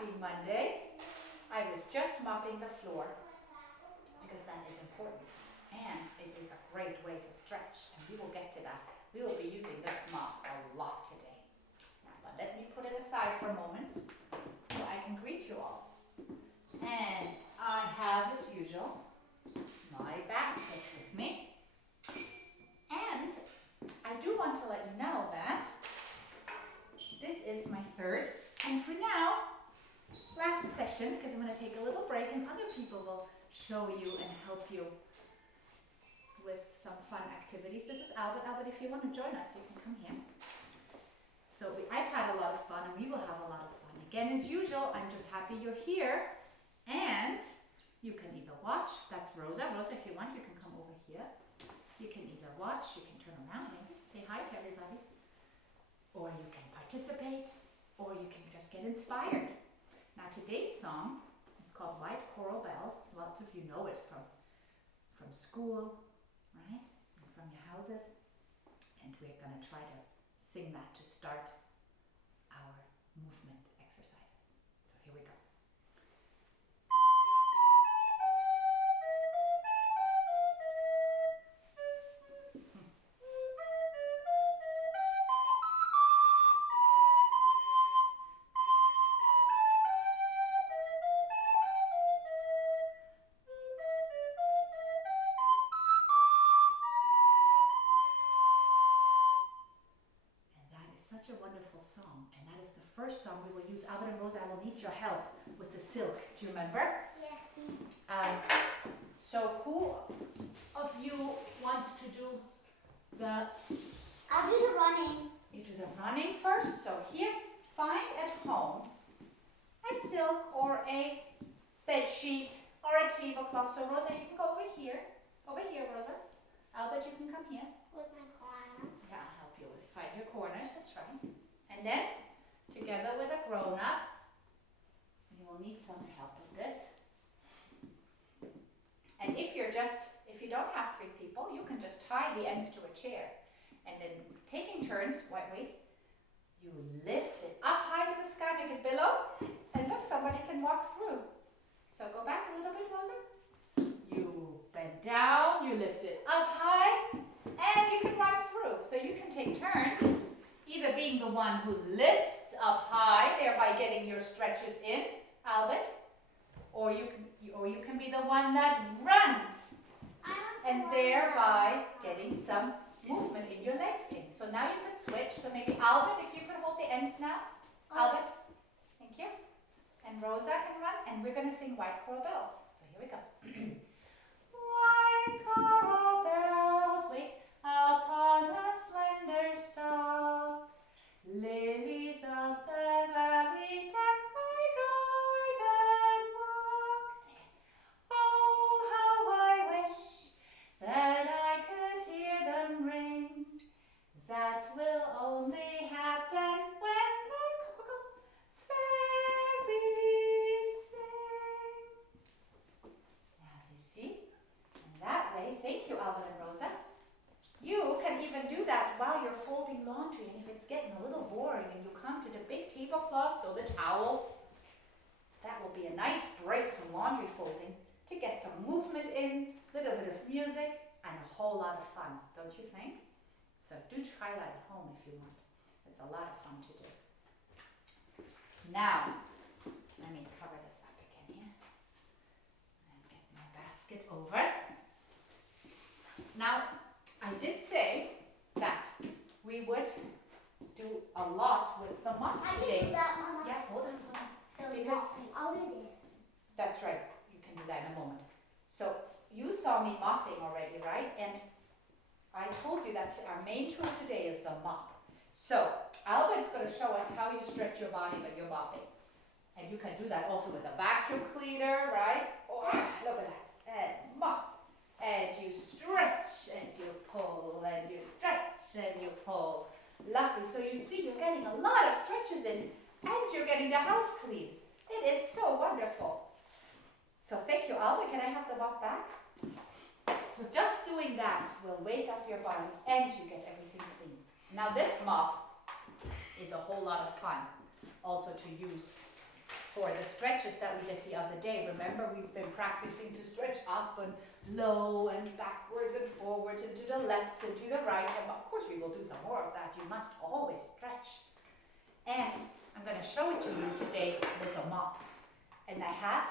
Happy Monday. I was just mopping the floor because that is important and it is a great way to stretch, and we will get to that. We will be using this mop a lot today. Now, but let me put it aside for a moment so I can greet you all. And I have, as usual, my basket with me. And I do want to let you know that this is my third, and for now, last session, because I'm going to take a little break and other people will show you and help you with some fun activities. This is Albert. Albert, if you want to join us, you can come here. So I've had a lot of fun and we will have a lot of fun. Again, as usual, I'm just happy you're here, and you can either watch, that's Rosa. Rosa, if you want, you can come over here. You can either watch, you can turn around maybe, say hi to everybody, or you can participate, or you can just get inspired. Now today's song is called White Coral Bells. Lots of you know it from school, right? And from your houses. And we're going to try to sing that to start our movement exercises. So here we go. Such a wonderful song, and that is the first song we will use. Albert and Rosa, I will need your help with the silk. Do you remember? Yeah. So who of you wants to do the... I'll do the running. You do the running first. So here, find at home a silk or a bed sheet or a tablecloth. So Rosa, you can go over here. Over here, Rosa. Albert, you can come here. With my corner. Yeah, I'll help you with find your corners, that's right. And then, together with a grown-up, you will need some help with this. And if you don't have three people, you can just tie the ends to a chair. And then taking turns, wait, you lift it up high to the sky, make it billow, and look, somebody can walk through. So go back a little bit, Rosa. You bend down, you lift it up high, and you can run through. So you can take turns, either being the one who lifts up high, thereby getting your stretches in, Albert, or you can be the one that runs, and thereby getting some movement in your legs in. So now you can switch. So maybe Albert, if you could hold the ends now. Albert, thank you. And Rosa can run, and we're going to sing White Coral Bells. So here we go. White coral bells, wait, upon a slender stalk, lilies of the valley deck my garden walk. Oh, how I wish that I could hear them ring. That will only happen when the fairies sing. Now you see? That way, thank you, Albert and Rosa. You can even do that while you're folding laundry, and if it's getting a little boring and you come to the big tablecloths or the towels, that will be a nice break from laundry folding to get some movement in, a little bit of music, and a whole lot of fun, don't you think? So do try that at home if you want. It's a lot of fun to do. Now, let me cover this up again here. And get my basket over. Now, I did say that we would do a lot with the mop today. I can do that, Mama. Yeah, hold on. Because I'll do this. That's right. You can do that in a moment. So you saw me mopping already, right? And I told you that our main tool today is the mop. So Albert's going to show us how you stretch your body when you're mopping. And you can do that also with a vacuum cleaner, right? Oh, look at that. And mop. And you stretch and you pull and you stretch and you pull. Lovely. So you see you're getting a lot of stretches in and you're getting the house clean. It is so wonderful. So thank you, Albert. Can I have the mop back? So just doing that will wake up your body and you get everything clean. Now this mop is a whole lot of fun also to use for the stretches that we did the other day. Remember, we've been practicing to stretch up and low and backwards and forwards and to the left and to the right. And of course we will do some more of that. You must always stretch. And I'm going to show it to you today with a mop. And I have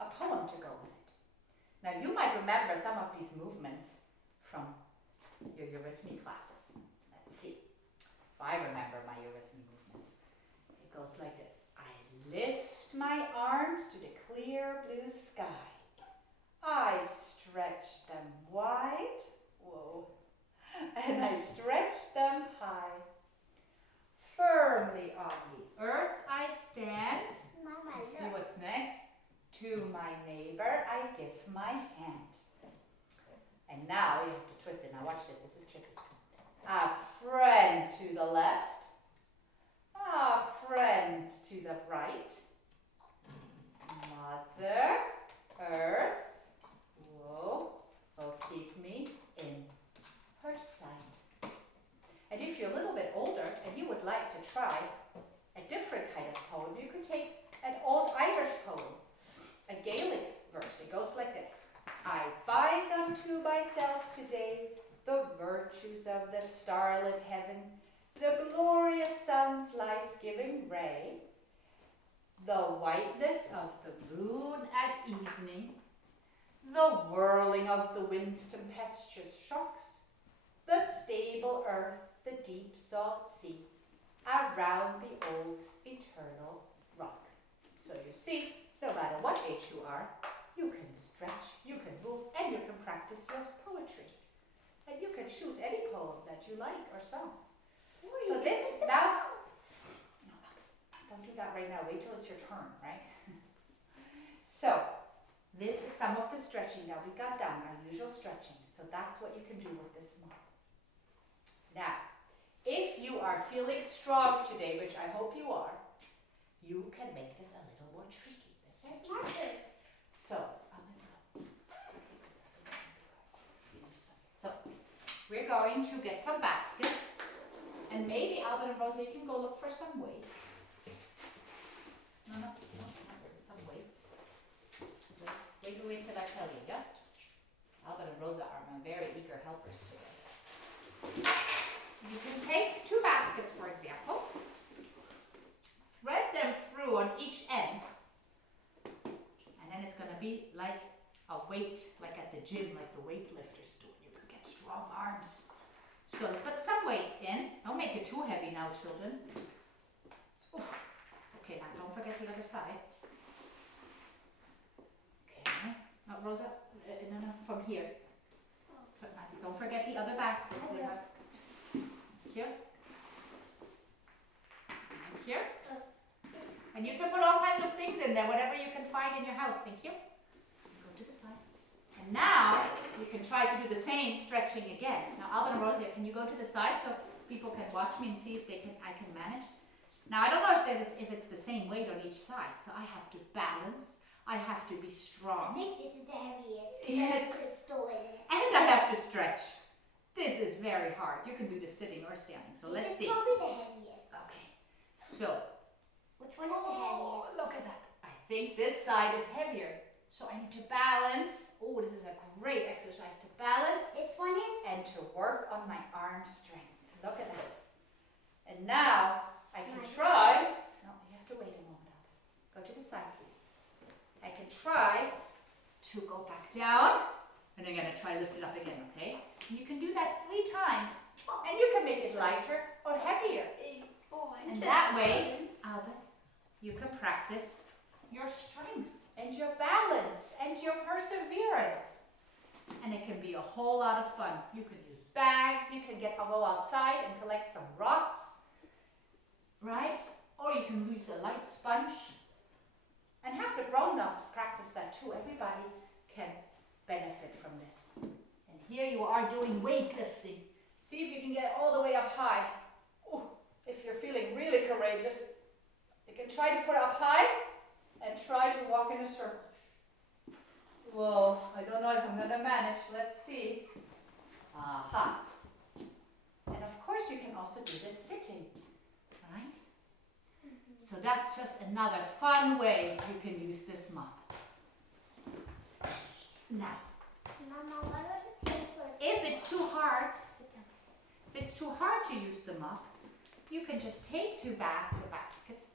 a poem to go with it. Now you might remember some of these movements from your eurythmy classes. Let's see if I remember my eurythmy movements. It goes like this. I lift my arms to the clear blue sky. I stretch them wide, whoa, and I stretch them high. Firmly on the earth I stand. Mama, You see what's next? To my neighbor I give my hand. And now you have to twist it. Now watch this, this is tricky. A friend to the left. A friend to the right. Mother Earth, whoa, will keep me in her sight. And if you're a little bit older and you would like to try a different kind of poem, you could take an old Irish poem, a Gaelic verse. It goes like this. I bind unto myself today the virtues of the starlit heaven, the glorious sun's life-giving ray, the whiteness of the moon at evening, the whirling of the wind's tempestuous shocks, the stable earth, the deep salt sea, around the old eternal rock. So you see, no matter what age you are, you can stretch, you can move, and you can practice your poetry. And you can choose any poem that you like or song. So this, now, no, don't do that right now, wait till it's your turn, right? So, this is some of the stretching that we got done, our usual stretching. So that's what you can do with this mop. Now, if you are feeling strong today, which I hope you are, you can make this a little more tricky. there's markers. So we're going to get some baskets, and maybe Albert and Rosa, you can go look for some weights. No, some weights. Wait till I tell you, yeah? Albert and Rosa are my very eager helpers today. You can take 2 baskets, for example, thread them through on each end, and then it's going to be like a weight, like at the gym, like the weightlifters do. You can get strong arms. So put some weights in. Don't make it too heavy now, children. Oof. Okay, now don't forget the other side. Okay. Now, Rosa, no, from here. So, don't forget the other baskets. Here. And here. And you can put all kinds of things in there, whatever you can find in your house. Thank you. Go to the side. And now you can try to do the same stretching again. Now, Alvin and Rosia, can you go to the side so people can watch me and see if I can manage? Now, I don't know if it's the same weight on each side, so I have to balance. I have to be I strong. think this is the heaviest. Yes. There's crystal in it. And I have to stretch. This is very hard. You can do this sitting or standing. So let's see. This is probably the heaviest. Okay. So. Which one is the heaviest? Look at that. I think this side is heavier. So I need to balance. Oh, this is a great exercise to balance. This one is? And to work on my arm strength. Look at that. And now I can try. No, you have to wait a moment. Go to the side, please. I can try to go back down. And I'm going to try lift it up again, okay? And you can do that 3 times. And you can make it lighter or heavier. And that way, Albert, you can practice your strength and your balance and your perseverance. And it can be a whole lot of fun. You can use bags, you can go outside and collect some rocks, right? Or you can use a light sponge. And have the grown-ups practice that too. Everybody can benefit from this. And here you are doing weightlifting. See if you can get all the way up high. Ooh, if you're feeling really courageous, you can try to put it up high and try to walk in a circle. Whoa, I don't know if I'm going to manage. Let's see. Aha. And of course you can also do this sitting, right? So So that's just another fun way you can use this mop. Now, Mama, what are the papers? if it's too hard, if it's too hard to use the mop, you can just take 2 bags or baskets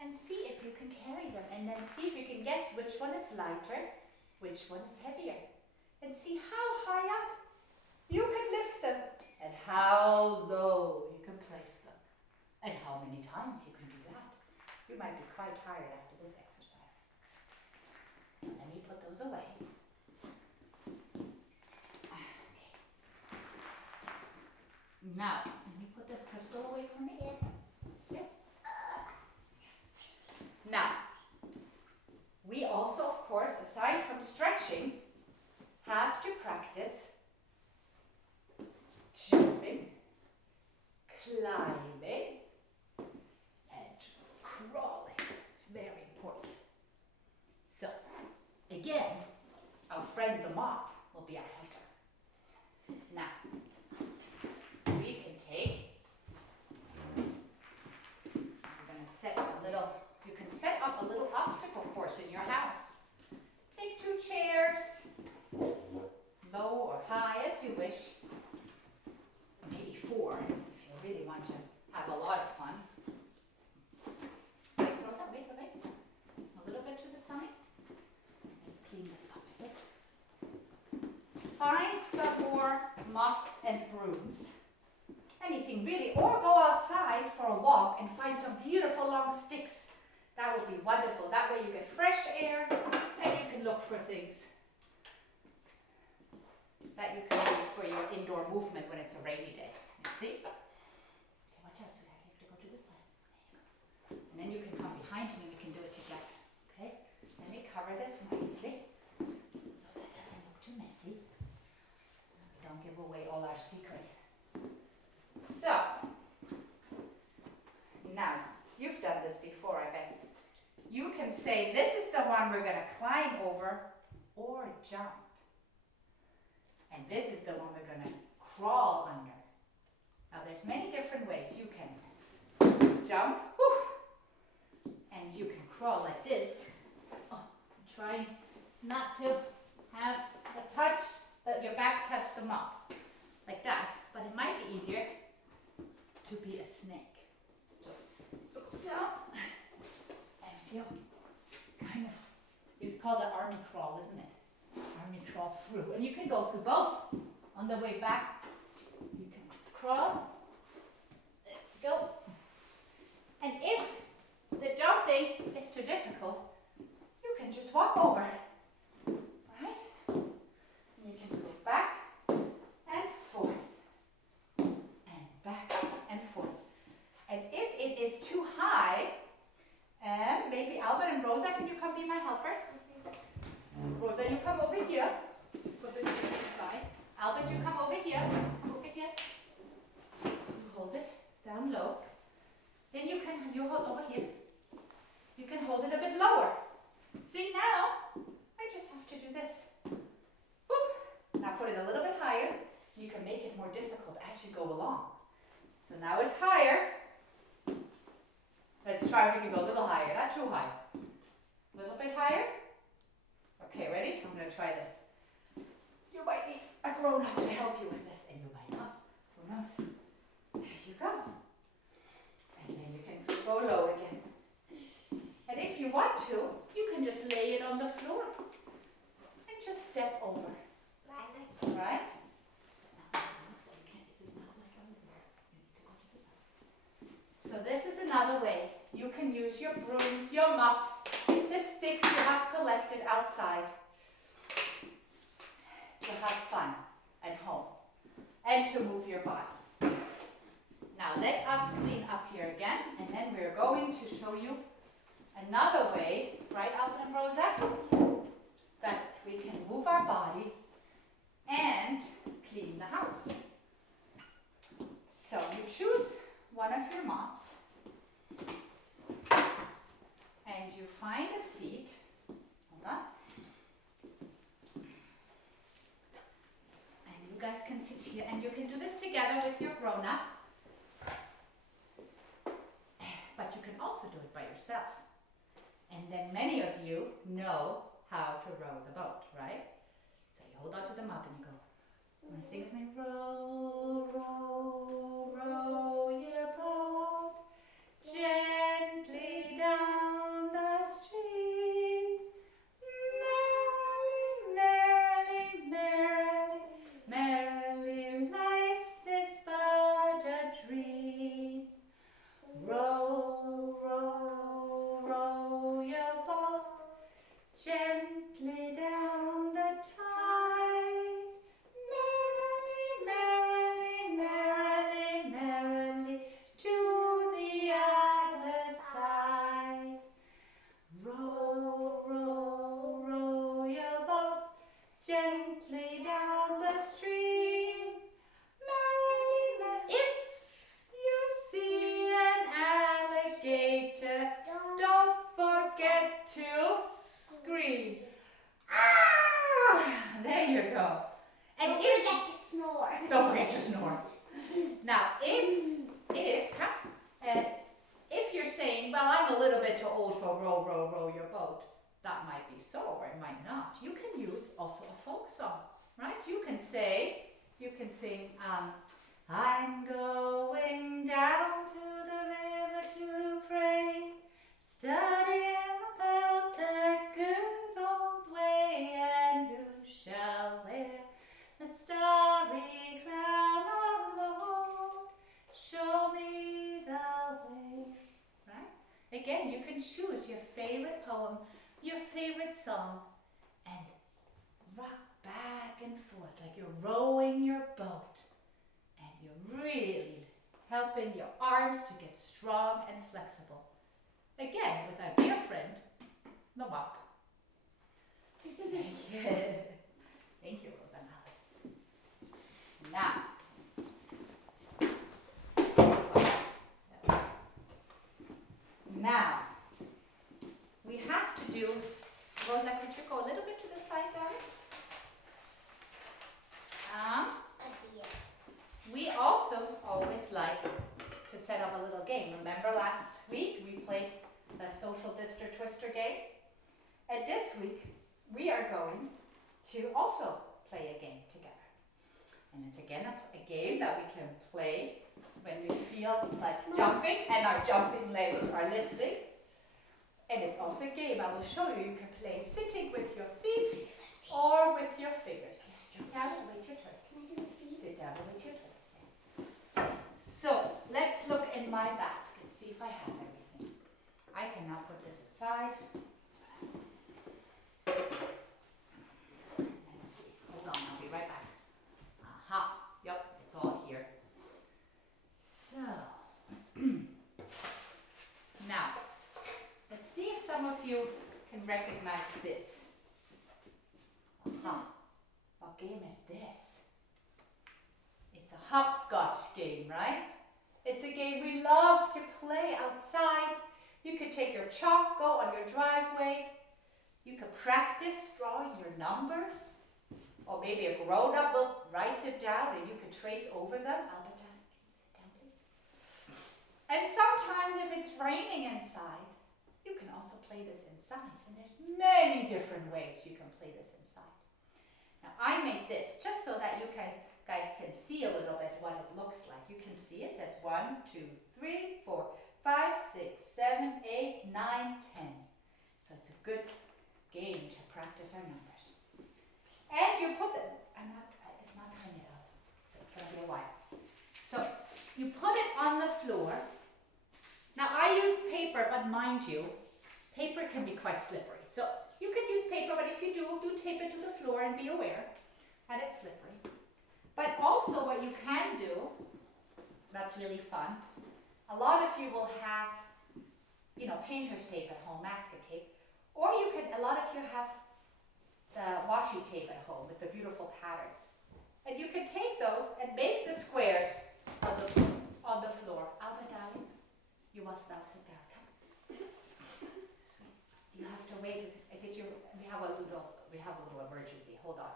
and see if you can carry them, and then see if you can guess which one is lighter, which one is heavier, and see how high up you can lift them and how low you can place them and how many times you can do that. You might be quite tired after this exercise. So let me put those away. Now, let me put this crystal away from me. Yeah. Now, we also, of course, aside from stretching, have to practice jumping, climbing, and crawling. It's very important. So, again, our friend the mop will be our helper. Now, we can take, we're going to set up a little, you can set up a little obstacle course in your house. Take 2 chairs, low or high as you wish, or maybe 4 if you really want to have a lot of fun. Wait, Rosa, wait. A little bit to the side. Let's clean this up a bit. Find some more mops and brooms. Anything really, or go outside for a walk and find some beautiful long sticks. That would be wonderful. That way you get fresh air and you can look for things that you can use for your indoor movement when it's a rainy day. You see? Okay, watch out, sweetheart. You have to go to the side. There you go. And then you can come behind me and we can do it together. Okay? Let me cover this nicely so that doesn't look too messy. We don't give away all our secret. So, now, you've done this before, I bet. You can say, this is the one we're going to climb over or jump. And this is the one we're going to crawl under. Now, there's many different ways. You can jump, and you can crawl like this. Oh, try not to have your back touch the mop, like that. But it might be easier to be a snake. So go down, and you kind of, it's called an army crawl, isn't it? Army crawl through. And you can go through both. On the way back, you can crawl. There you go. And if the jumping is too difficult, you can just walk over. Right? And you can go back and forth. And back and forth. And if it is too high, maybe Albert and Rosa, can you come be my helpers? Rosa, you come over here. Put this to the side. Albert, you come over here. Come over here. You hold it down low. Then you hold over here. You can hold it a bit lower. See now, I just have to do this. Whoop. Now put it a little bit higher. You can make it more difficult as you go along. So now it's higher. Let's try if we can go a little higher, not too high. A little bit higher. Okay, ready? I'm going to try this. You might need a grown-up to help you with this, and you might not. Who knows? There you go. And then you can go low again. And if you want to, you can just lay it on the floor and just step over. Right? So this is another way. You can use your brooms, your mops, the sticks you have collected outside to have fun at home and to move your body. Now let us clean up here again, and then we're going to show you another way, right, Alvin and Rosa, that we can move our body and clean the house. So you choose one of your mops and you find a seat. Hold on. And you guys can sit here, and you can do this together with your grown-up. But you can also do it by yourself. yourself. And then many of you know how to row the boat, right? So you hold on to the mop and you go, want to sing with me? Row, row, row your boat gently down the stream. Merrily, merrily, merrily, merrily, life is but a dream. Row, row, row your boat gently down the tide. Merrily, merrily, merrily, merrily, to the other side. Row, row, row your boat gently down the stream. Merrily, merrily. If you see an alligator, don't forget to scream. Ah! There you go. And Don't if forget to snore. don't forget to snore. Now, if you're saying, well, I'm a little bit too old for row, row, row your boat, that might be so, or it might not. You can use also a folk song, right? You can sing, I'm going down to the river to pray, studying about that good old way, and who shall wear the starry crown of Lord, show me the way, right? Again, you can choose your favorite poem, your favorite song, and rock back and forth like you're rowing your boat, and you're really helping your arms to get strong and flexible. Again, with our dear friend, the mop. Thank you, Rosanna. Now, we have to do, Rosa, could you go a little bit to the side, darling? I see it. We also always like to set up a little game. Remember last week we played the social twister game? And this week we are going to also play a game together. And it's again a game that we can play when we feel like jumping and our jumping legs are listening. And it's also a game I will show you. You can play sitting with your feet or with your fingers. Yes, sit down and wait your turn. Can I do the feet? Sit down and wait your turn. So let's look in my basket, see if I have everything. I can now put this aside. Let's see. Hold on, I'll be right back. Aha. Yep, it's all here. So now let's see if some of you can recognize this. Aha. What game is this? It's a hopscotch game, right? It's a game we love to play outside. You could take your chalk, go on your driveway. You could practice drawing your numbers. Or maybe a grown-up will write it down and you can trace over them. Alberta, can you sit down, please? And sometimes if it's raining inside, you can also play this inside. And there's many different ways you can play this inside. Now I made this just so that you guys can see a little bit what it looks like. You can see it says 1, 2, 3, 4, 5, 6, 7, 8, 9, 10. So it's a good game to practice our numbers. And you put it, it's not tying it up, so it's going to be a while. So you put it on the floor. Now I used paper, but mind you, paper can be quite slippery. So you can use paper, but if you do tape it to the floor and be aware that it's slippery. But also what you can do, that's really fun, a lot of you will have, painter's tape at home, masking tape, or a lot of you have the washi tape at home with the beautiful patterns. And you can take those and make the squares on the floor. Albert, darling, you must now sit down. Come. Sweet. You have to wait because we have a little emergency. Hold on.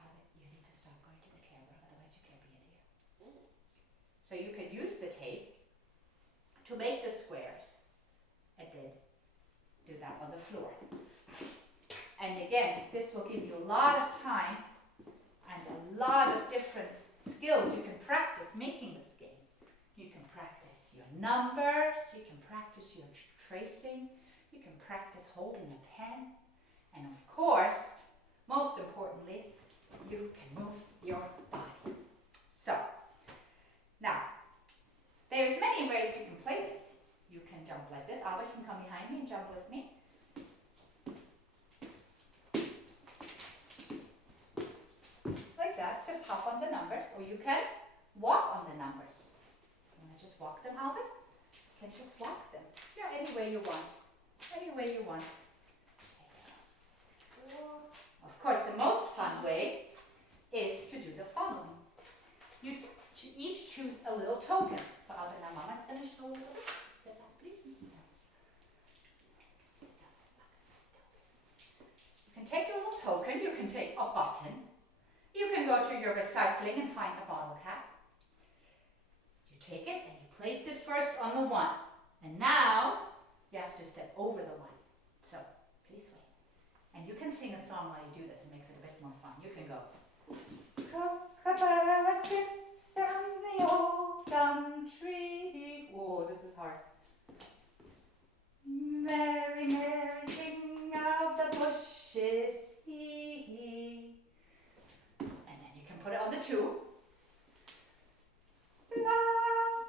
Albert, you need to stop going to the camera, otherwise you can't be in here. So you can use the tape to make the squares. I did do that on the floor. And again, this will give you a lot of time and a lot of different skills you can practice making this game. You can practice your numbers, you can practice your tracing, you can practice holding a pen, and of course, most importantly, you can move your body. So, now, there's many ways you can play this. You can jump like this. Albert, you can come behind me and jump with me. Like that, just hop on the numbers, or you can walk on the numbers. You want to just walk them, Albert? You can just walk them. Yeah, any way you want. Any way you want. Of course, the most fun way is to do the following. You each choose a little token. So Albert, now Mama's going to show you a little bit. Step back, please, and sit down. Sit down. You can take a little token. You can take a button. You can go to your recycling and find a bottle cap. You take it and you place it first on the one. And now you have to step over the one. So please wait. And you can sing a song while you do this. It makes it a bit more fun. You can go. Kookaburra sits on the old gum tree. Oh, this is hard. Mary, Mary, king of the bushes, he. And then you can put it on the two. Love,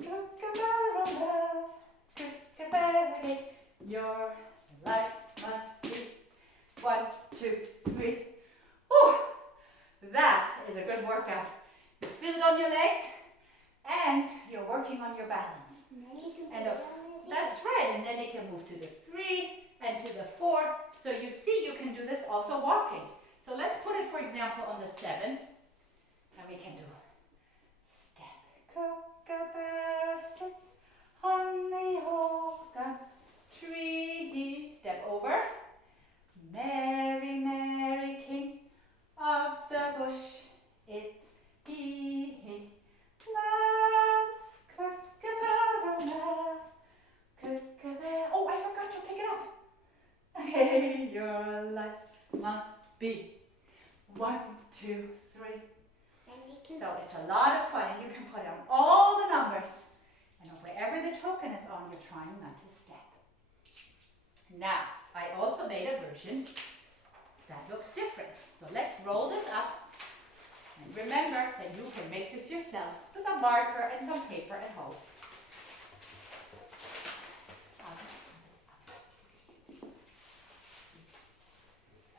kookaburra, love, kookaburra, your life must be 1, 2, 3. Oh, that is a good workout. You feel it on your legs, and you're working on your balance. And that's right. And then you can move to the 3 and to the 4. So you see, you can do this also walking. So let's put it, for example, on the 7, and we can do step. Kookaburra sits on the old gum tree. Step over. Mary, Mary, king of the bush is he. Love, kookaburra, love, kookaburra. Oh, I forgot to pick it up. Hey, your life must be 1, 2, 3. So it's a lot of fun, and you can put on all the numbers, and wherever the token is on, you're trying not to step. Now, I also made a version that looks different. So let's roll this up. And remember that you can make this yourself with a marker and some paper at home.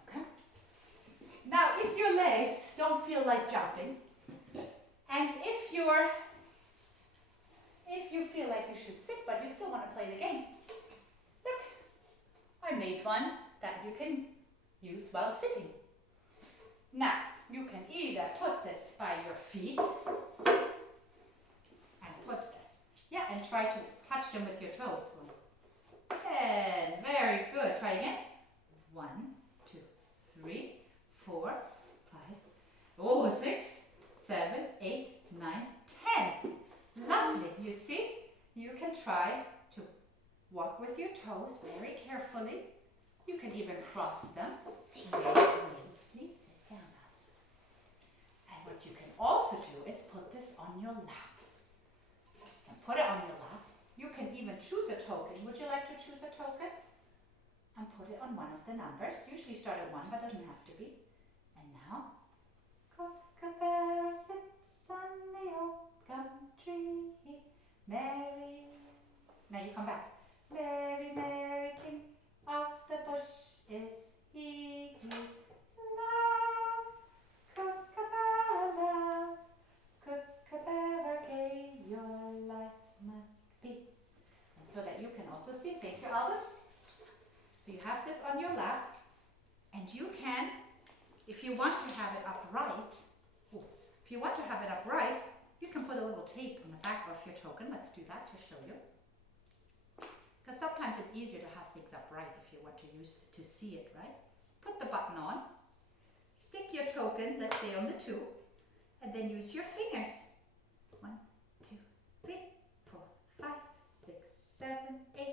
Okay. Now, if your legs don't feel like jumping, and if you feel like you should sit but you still want to play the game, look, I made one that you can use while sitting. Now, you can either put this by your feet and try to touch them with your toes. 10, very good. Try again. 1, 2, 3, 4, 5, 6, 7, 8, 9, 10. Lovely. You see, you can try to walk with your toes very carefully. You can even cross them. Please sit down now. And what you can also do is put this on your lap. And put it on your lap. You can even choose a token. Would you like to choose a token? And put it on one of the numbers. Usually start at 1, but doesn't have to be. And now, kookaburra sits on the old gum tree. Mary. Now you come back. Mary, Mary, king of the bush is he. Love, kookaburra, love, kookaburra, gay your life must be. And so that you can also see. Thank you, Albert. So you have this on your lap, and you can, if you want to have it upright, you can put a little tape on the back of your token. Let's do that to show you. Because sometimes it's easier to have things upright if you want to see it, right? Put the button on, stick your token, let's say on the 2, and then use your fingers. 1, 2, 3, 4, 5, 6, 7, 8,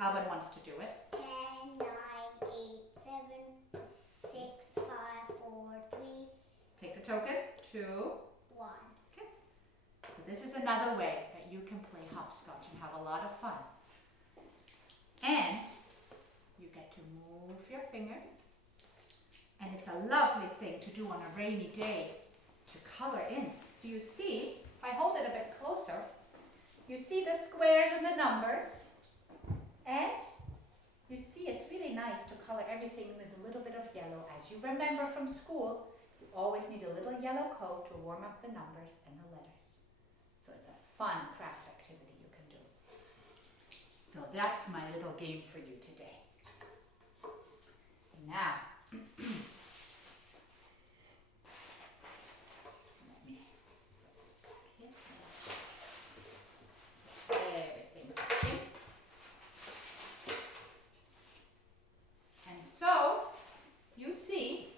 Albert wants to do it. 10, 9, 8, 7, 6, 5, 4, 3, Take the token. 2. 1. Okay. So this is another way that you can play hopscotch and have a lot of fun. And you get to move your fingers. And it's a lovely thing to do on a rainy day to color in. So you see, if I hold it a bit closer, you see the squares and the numbers. And you see it's really nice to color everything with a little bit of yellow. As you remember from school, you always need a little yellow coat to warm up the numbers and the letters. So it's a fun craft activity you can do. So that's my little game for you today. Now, let me put this back here. Everything back in. And so, you see,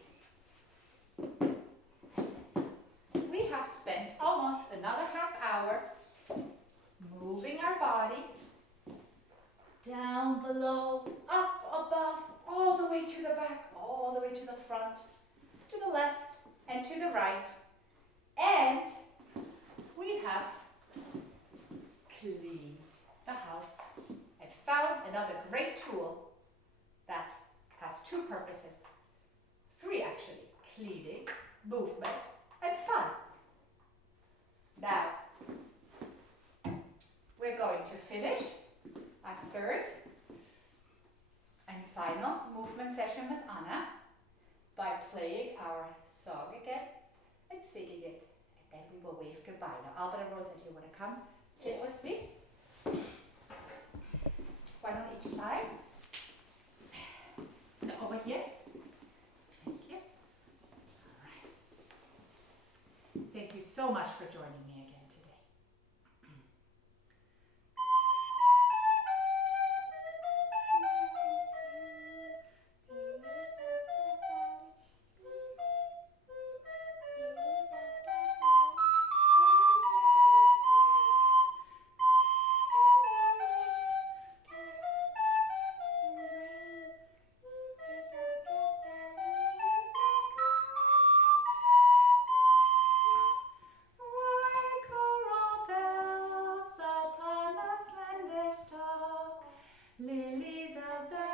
we have spent almost another half hour moving our body down below, up above, all the way to the back, all the way to the front, to the left, and to the right. And we have cleaned the house. I found another great tool that has 2 purposes. 3 actually. Cleaning, movement, and fun. Now, we're going to finish our 3rd and final movement session with Anna by playing our song again and singing it. And then we will wave goodbye. Now, Albert and Rosa, do you want to come sit with me? One on each side. Over here. Thank you. All right. Thank you so much for joining me again today. Lilies of the